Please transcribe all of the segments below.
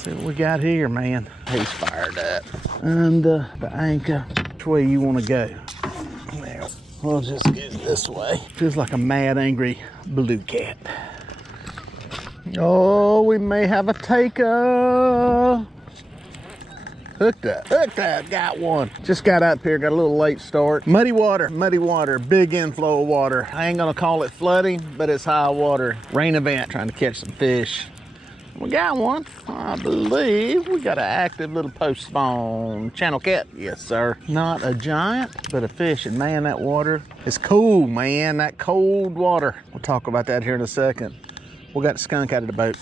See what we got here, man. He's fired up. And the anchor, which way you want to go? Well, we'll just go this way. Feels like a mad, angry blue cat. Oh, we may have a taker. Hooked up, got one. Just got up here, got a little late start. Muddy water, big inflow of water. I ain't gonna call it flooding, but it's high water. Rain event, trying to catch some fish. We got one, I believe. We got an active little post spawn channel cat. Yes, sir. Not a giant, but a fish. And man, that water is cool, man. That cold water. We'll talk about that here in a second. We got the skunk out of the boat.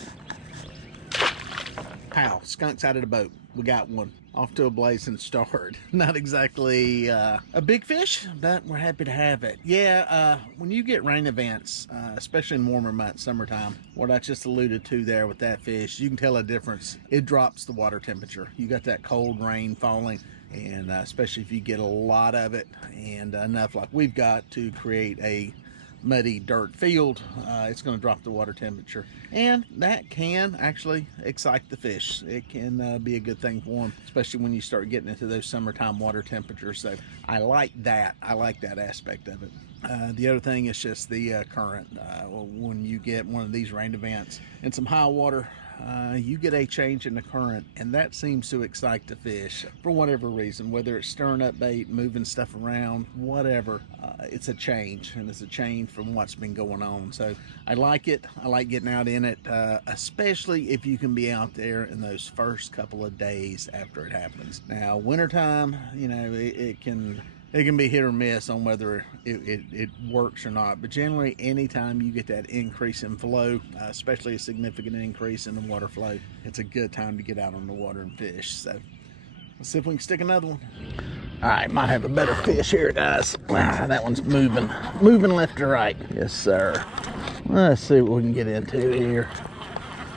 Pow, skunk's out of the boat. We got one. Off to a blazing start. Not exactly a big fish, but we're happy to have it. Yeah, when you get rain events, especially in warmer months, summertime, what I just alluded to there with that fish, you can tell a difference. It drops the water temperature. You got that cold rain falling, and especially if you get a lot of it, and enough like we've got to create a muddy dirt field, it's going to drop the water temperature, and that can actually excite the fish. It can be a good thing for them, especially when you start getting into those summertime water temperatures. So I like that. I like that aspect of it. The other thing is just the current. When you get one of these rain events and some high water, you get a change in the current, and that seems to excite the fish for whatever reason, whether it's stirring up bait, moving stuff around, whatever. It's a change, and it's a change from what's been going on. So I like it. I like getting out in it, especially if you can be out there in those first couple of days after it happens. Now, wintertime, you know, it can be hit or miss on whether it works or not, but generally anytime you get that increase in flow, especially a significant increase in the water flow, it's a good time to get out on the water and fish. So let's see if we can stick another one. All right, might have a better fish here, guys. That one's moving left to right. Yes, sir. Let's see what we can get into here.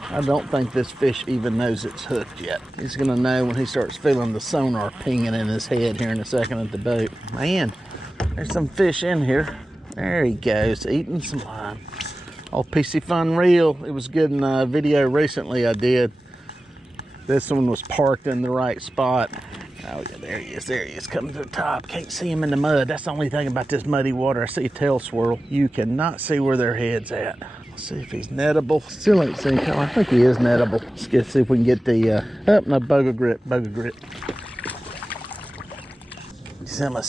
I don't think this fish even knows it's hooked yet. He's gonna know when he starts feeling the sonar pinging in his head here in a second at the boat. Man, there's some fish in here. There he goes, eating some line. Oh, PC Fun Reel. It was good in a video recently I did. This one was parked in the right spot. Oh yeah, there he is, coming to the top. Can't see him in the mud. That's the only thing about this muddy water. I see a tail swirl. You cannot see where their head's at. Let's see if he's nettable. Still ain't seen him. I think he is nettable. Let's see if we can get the, up no, boga grip. Simmer.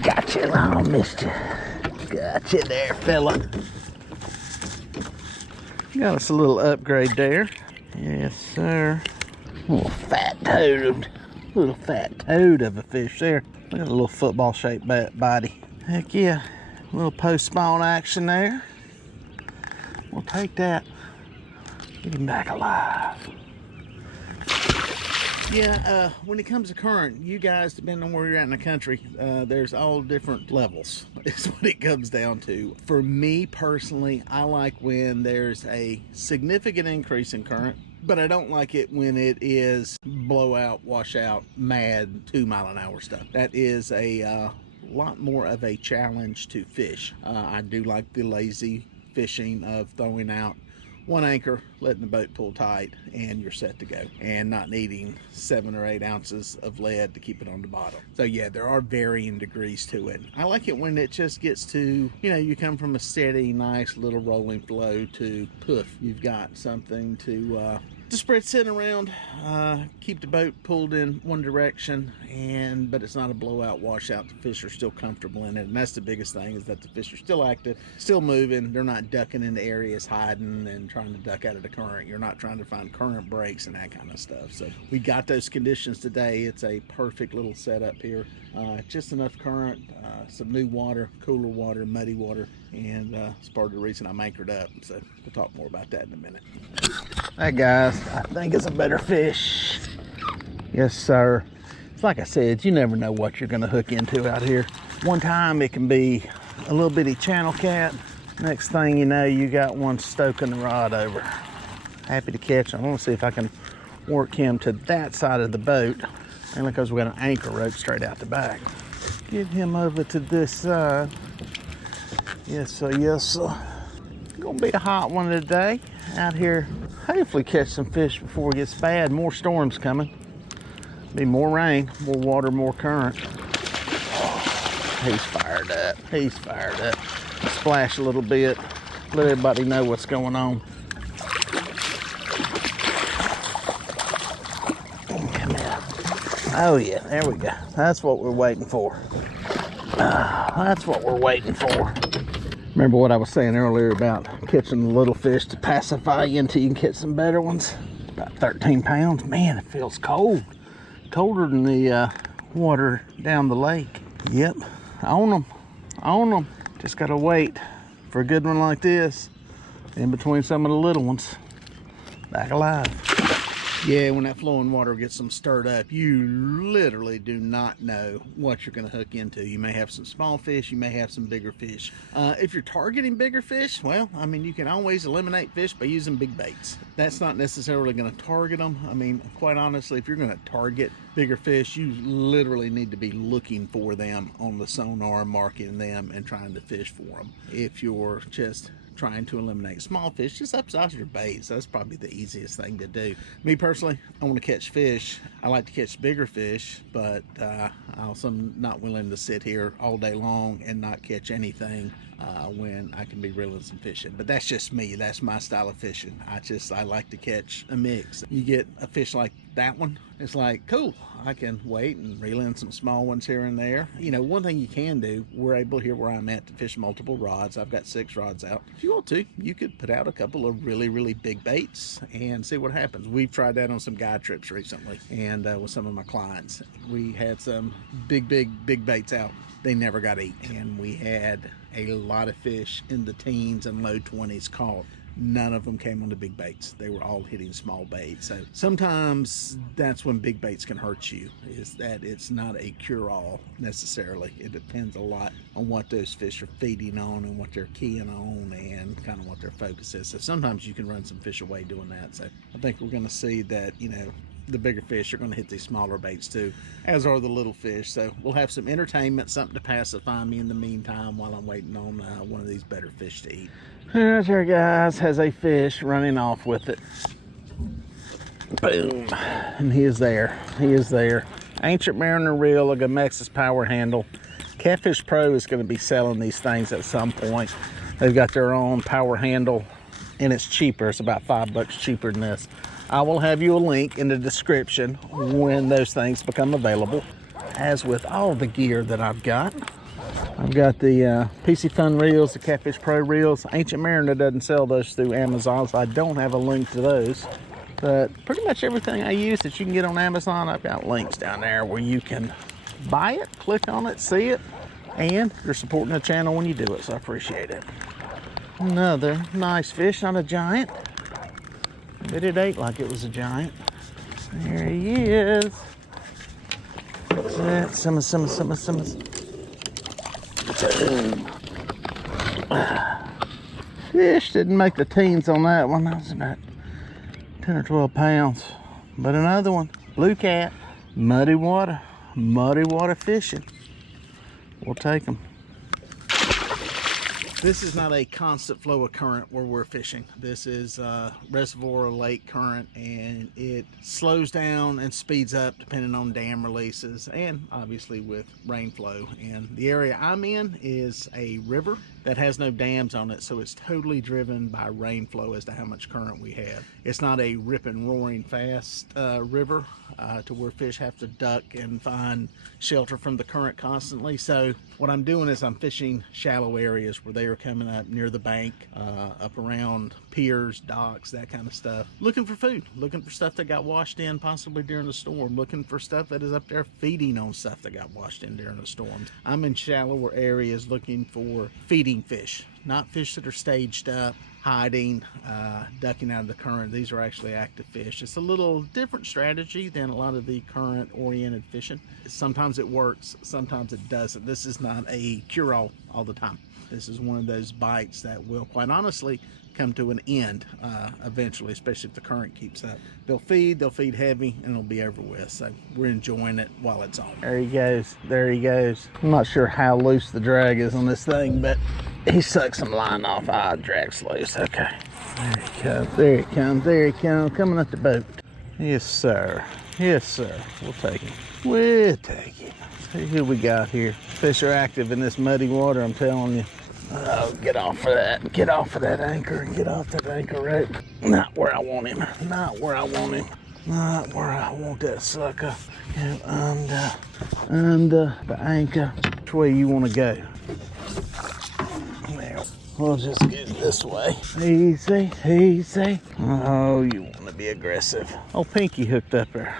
Gotcha, I missed you. Gotcha there, fella. Got us a little upgrade there. Yes, sir. Little fat toad of a fish there. Look at the little football-shaped body. Heck yeah, a little post-spawn action there. We'll take that. Get him back alive. Yeah, when it comes to current, you guys, depending on where you're at in the country, there's all different levels. Is what it comes down to. For me personally, I like when there's a significant increase in current, but I don't like it when it is blowout, washout, mad 2-mile-an-hour stuff. That is a lot more of a challenge to fish. I do like the lazy fishing of throwing out one anchor, letting the boat pull tight, and you're set to go, and not needing 7 or 8 ounces of lead to keep it on the bottom. So yeah, there are varying degrees to it. I like it when it just gets to, you know, you come from a steady, nice little rolling flow to poof, you've got something to spread sitting around, keep the boat pulled in one direction, but it's not a blowout washout. The fish are still comfortable in it, and that's the biggest thing, is that the fish are still active, still moving. They're not ducking into areas, hiding and trying to duck out of the current. You're not trying to find current breaks and that kind of stuff. So we got those conditions today. It's a perfect little setup here. Just enough current, some new water, cooler water, muddy water, and it's part of the reason I'm anchored up. So we'll talk more about that in a minute. Hey guys, I think it's a better fish. Yes, sir. It's like I said, you never know what you're gonna hook into out here. One time it can be a little bitty channel cat. Next thing you know, you got one stoking the rod over. Happy to catch him. I want to see if I can work him to that side of the boat, mainly because we got an anchor rope straight out the back. Get him over to this side. Yes, sir, yes, sir. Gonna be a hot one today out here hopefully catch some fish before it gets bad. More storms coming. Be more rain, more water, more current. He's fired up. He's fired up. Splash a little bit. Let everybody know what's going on. Come here. Oh yeah, there we go. That's what we're waiting for. That's what we're waiting for. Remember what I was saying earlier about catching the little fish to pacify you until you can catch some better ones? About 13 pounds. Man, it feels cold. Colder than the water down the lake. Yep, on them. On them. Just gotta wait for a good one like this in between some of the little ones. Back alive. Yeah, when that flowing water gets them stirred up, you literally do not know what you're going to hook into. You may have some small fish, you may have some bigger fish. If you're targeting bigger fish, well, I mean, you can always eliminate fish by using big baits. That's not necessarily going to target them. I mean, quite honestly, if you're going to target bigger fish, you literally need to be looking for them on the sonar, marking them, and trying to fish for them. If you're just trying to eliminate small fish, just upsize your baits. That's probably the easiest thing to do. Me personally, I want to catch fish. I like to catch bigger fish, but I also am not willing to sit here all day long and not catch anything when I can be reeling some fish in. But that's just me. That's my style of fishing. I like to catch a mix. You get a fish like that one, it's like, cool, I can wait and reel in some small ones here and there. You know, one thing you can do, we're able here where I'm at to fish multiple rods. I've got 6 rods out. If you want to, you could put out a couple of really big baits and see what happens. We've tried that on some guide trips recently, and with some of my clients. We had some big baits out. They never got eaten, and we had a lot of fish in the teens and low 20s caught. None of them came on the big baits. They were all hitting small baits. So sometimes that's when big baits can hurt you, is that it's not a cure-all necessarily. It depends a lot on what those fish are feeding on and what they're keying on and kind of what their focus is. So sometimes you can run some fish away doing that. So I think we're going to see that, you know, the bigger fish are going to hit these smaller baits too, as are the little fish. So we'll have some entertainment, something to pacify me in the meantime while I'm waiting on one of these better fish to eat. There, guys, has a fish running off with it. Boom. And he is there. He is there. Ancient Mariner reel, a Gamexus power handle. Catfish Pro is going to be selling these things at some point. They've got their own power handle, and it's cheaper. It's about $5 cheaper than this. I will have you a link in the description when those things become available. As with all the gear that I've got the PC Fun reels, the Catfish Pro reels. Ancient Mariner doesn't sell those through Amazon, so I don't have a link to those. But pretty much everything I use that you can get on Amazon, I've got links down there where you can buy it, click on it, see it, and you're supporting the channel when you do it, so I appreciate it. Another nice fish, not a giant, but it ate like it was a giant. There he is. What's that? Simmer. Fish didn't make the teens on that one. That was about 10 or 12 pounds. But another one, blue cat, muddy water fishing. We'll take them. This is not a constant flow of current where we're fishing. This is reservoir or lake current, and it slows down and speeds up depending on dam releases and obviously with rain flow. And the area I'm in is a river that has no dams on it, so it's totally driven by rain flow as to how much current we have. It's not a ripping, roaring fast river to where fish have to duck and find shelter from the current constantly. So what I'm doing is I'm fishing shallow areas where they are coming up near the bank, up around piers, docks, that kind of stuff, looking for food, looking for stuff that got washed in possibly during the storm, looking for stuff that is up there feeding on stuff that got washed in during the storms. I'm in shallower areas looking for feeding fish, not fish that are staged up, hiding, ducking out of the current. These are actually active fish. It's a little different strategy than a lot of the current oriented fishing. Sometimes it works, sometimes it doesn't. This is not a cure-all all the time. This is one of those bites that will, quite honestly, come to an end eventually, especially if the current keeps up. They'll feed heavy, and it'll be over with. So we're enjoying it while it's on. There he goes. There he goes. I'm not sure how loose the drag is on this thing, but he sucked some line off. Ah, drag's loose. Okay. There he comes, there he comes, there he comes, coming up the boat. Yes, sir. Yes, sir. We'll take him. We'll take him. See who we got here. Fish are active in this muddy water, I'm telling you. Oh, get off of that. Get off of that anchor. Get off that anchor rope. Not where I want him. Not where I want him. Not where I want that sucker. Get under the anchor. Which way you want to go? There. We'll just get this way. Easy, easy. Oh, you want to be aggressive. Oh, Pinky hooked up there.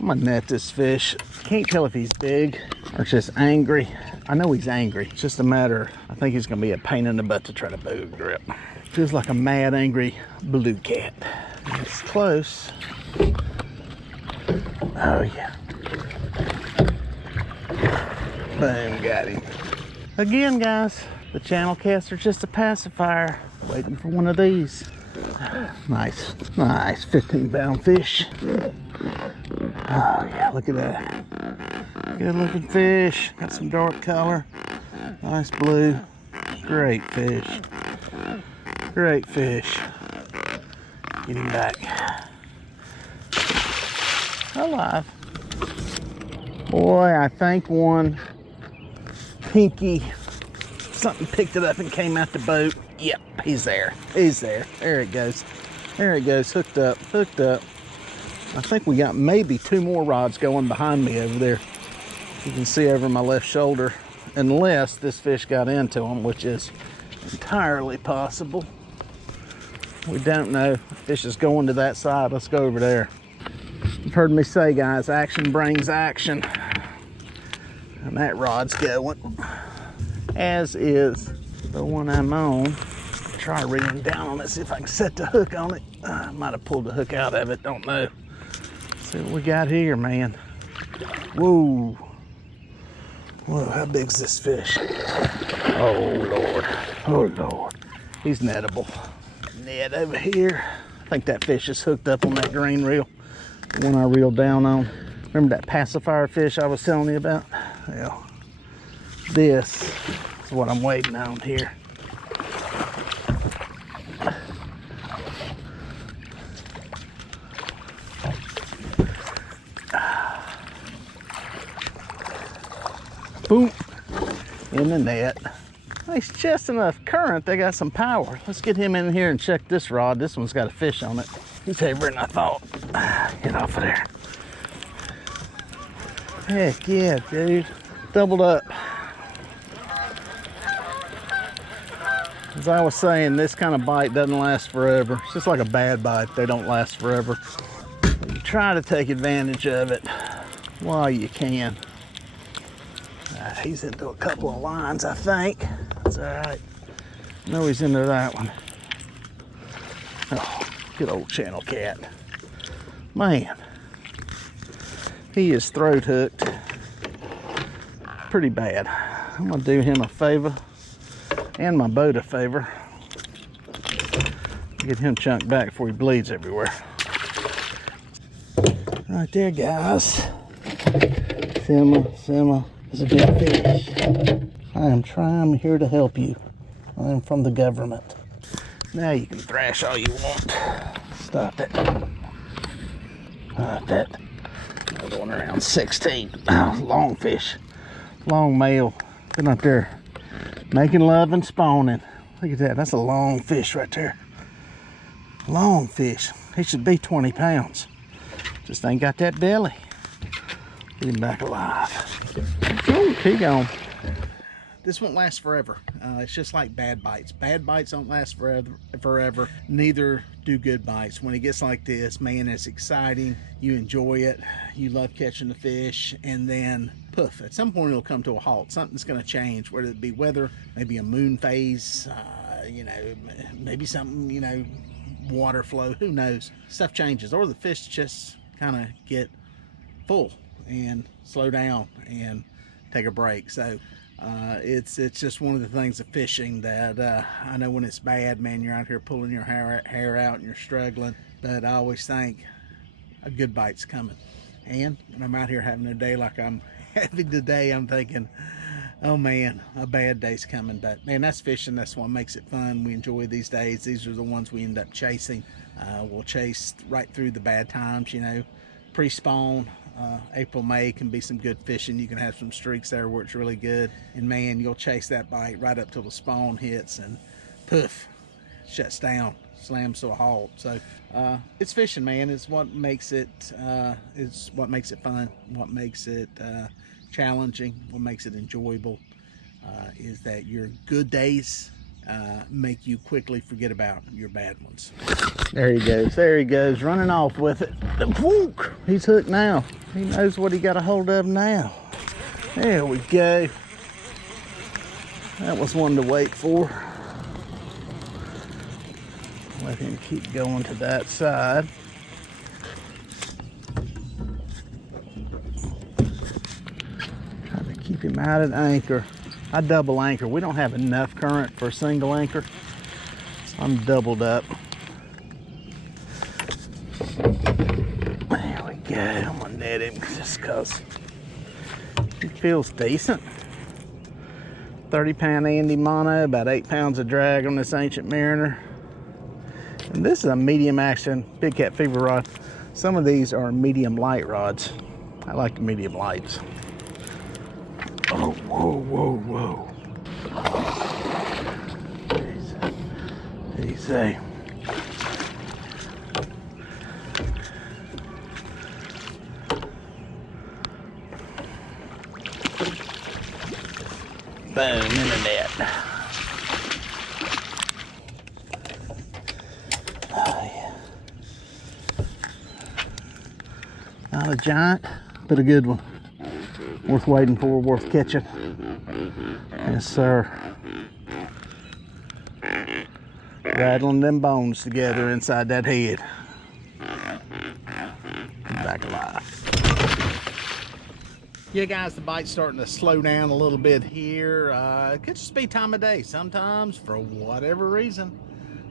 I'm gonna net this fish. Can't tell if he's big or just angry. I know he's angry. It's just a matter, I think he's gonna be a pain in the butt to try to boat grip. Feels like a mad, angry blue cat. It's close. Oh yeah. Boom, got him. Again, guys, the channel caster's just a pacifier. Waiting for one of these. Nice, nice 15-pound fish. Oh yeah, look at that. Good looking fish. Got some dark color. Nice blue. Great fish. Great fish. Get him back. Alive. Boy, I think one Pinky, something picked it up and came out the boat. Yep, he's there. He's there. There it goes. There it goes. Hooked up. Hooked up. I think we got maybe 2 more rods going behind me over there. You can see over my left shoulder. Unless this fish got into them, which is entirely possible. We don't know. Fish is going to that side. Let's go over there. You've heard me say, guys, action brings action. And that rod's going. As is the one I'm on. Try reeling down on it, see if I can set the hook on it. I might have pulled the hook out of it, don't know. See what we got here, man. Whoa. Whoa, how big's this fish? Oh, Lord. Oh, Lord. He's nettable. Net over here. I think that fish is hooked up on that green reel. The one I reeled down on. Remember that pacifier fish I was telling you about? Well, this is what I'm waiting on here. Boom, in the net. Nice, just enough current. They got some power. Let's get him in here and check this rod. This one's got a fish on it. He's heavier than I thought. Get off of there. Heck yeah, dude. Doubled up. As I was saying, this kind of bite doesn't last forever. It's just like a bad bite. They don't last forever. You try to take advantage of it while you can. He's into a couple of lines, I think. That's all right. No, he's into that one. Oh, good old channel cat. Man, he is throat hooked pretty bad. I'm gonna do him a favor and my boat a favor. Get him chunked back before he bleeds everywhere. Right there, guys. Simmer. It's a big fish. I am trying here to help you. I am from the government. Now you can thrash all you want. Stop it. That. Another one around 16. Oh, long fish. Long male. Been up there making love and spawning. Look at that. That's a long fish right there. Long fish. He should be 20 pounds. Just ain't got that belly. Get him back alive. Oh, keep going. This won't last forever. It's just like bad bites. Bad bites don't last forever. Neither do good bites. When it gets like this, man, it's exciting. You enjoy it. You love catching the fish. And then, poof, at some point it'll come to a halt. Something's going to change, whether it be weather, maybe a moon phase, you know, maybe something, you know, water flow, who knows. Stuff changes. Or the fish just kind of get full and slow down and take a break. So it's just one of the things of fishing that I know when it's bad, man, you're out here pulling your hair out and you're struggling, but I always think a good bite's coming. And when I'm out here having a day like I'm having today, I'm thinking Oh man, a bad day's coming, but man, that's fishing. That's what makes it fun. We enjoy these days. These are the ones we end up chasing. We'll chase right through the bad times, you know, pre-spawn. April, May can be some good fishing. You can have some streaks there where it's really good. And man, you'll chase that bite right up till the spawn hits and poof, shuts down, slams to a halt. So it's fishing, man. It's what makes it fun, what makes it challenging, what makes it enjoyable, is that your good days make you quickly forget about your bad ones. There he goes, running off with it. Whoop, he's hooked now. He knows what he got a hold of now. There we go. That was one to wait for. Let him keep going to that side. Try to keep him out at anchor. I double anchor. We don't have enough current for a single anchor, so I'm doubled up. There we go. I'm gonna net him just because he feels decent. 30-pound Andy mono, about 8 pounds of drag on this Ancient Mariner. And this is a medium action big cat fever rod. Some of these are medium light rods. I like the medium lights. Oh, whoa, whoa, whoa. Easy. Boom, in the net. Oh, yeah. Not a giant, but a good one. Worth waiting for, worth catching. Yes, sir. Rattling them bones together inside that head. Back alive. Yeah, guys, the bite's starting to slow down a little bit here. It could just be time of day. Sometimes, for whatever reason,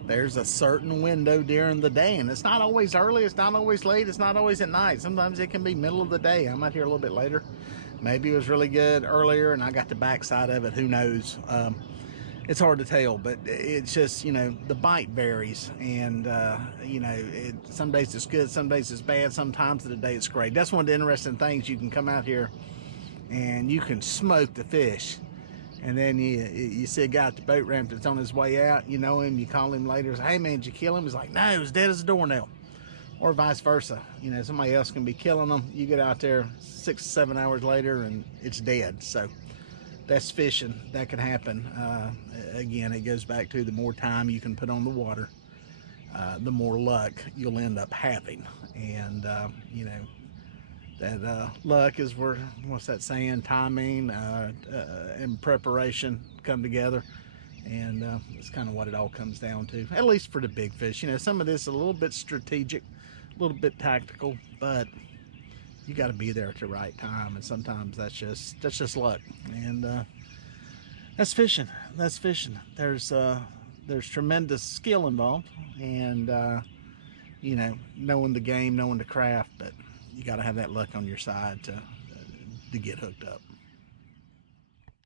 there's a certain window during the day, and it's not always early, it's not always late, it's not always at night. Sometimes it can be middle of the day. I'm out here a little bit later. Maybe it was really good earlier and I got the backside of it, who knows. It's hard to tell, but it's just, you know, the bite varies, and you know, some days it's good, some days it's bad, sometimes of the day it's great. That's one of the interesting things. You can come out here and you can smoke the fish, and then you see a guy at the boat ramp that's on his way out, you know him, you call him later, say, hey man, did you kill him? He's like, no, he was dead as a doornail. Or vice versa, you know, somebody else can be killing them. You get out there 6 or 7 hours later and it's dead. So that's fishing. That can happen. Again, it goes back to the more time you can put on the water, the more luck you'll end up having. And you know, that luck is where, what's that saying, timing and preparation come together. And it's kind of what it all comes down to, at least for the big fish. You know, some of this is a little bit strategic, a little bit tactical, but you got to be there at the right time, and sometimes that's just luck. And that's fishing. That's fishing. There's tremendous skill involved, and you know, knowing the game, knowing the craft, but you got to have that luck on your side to get hooked up.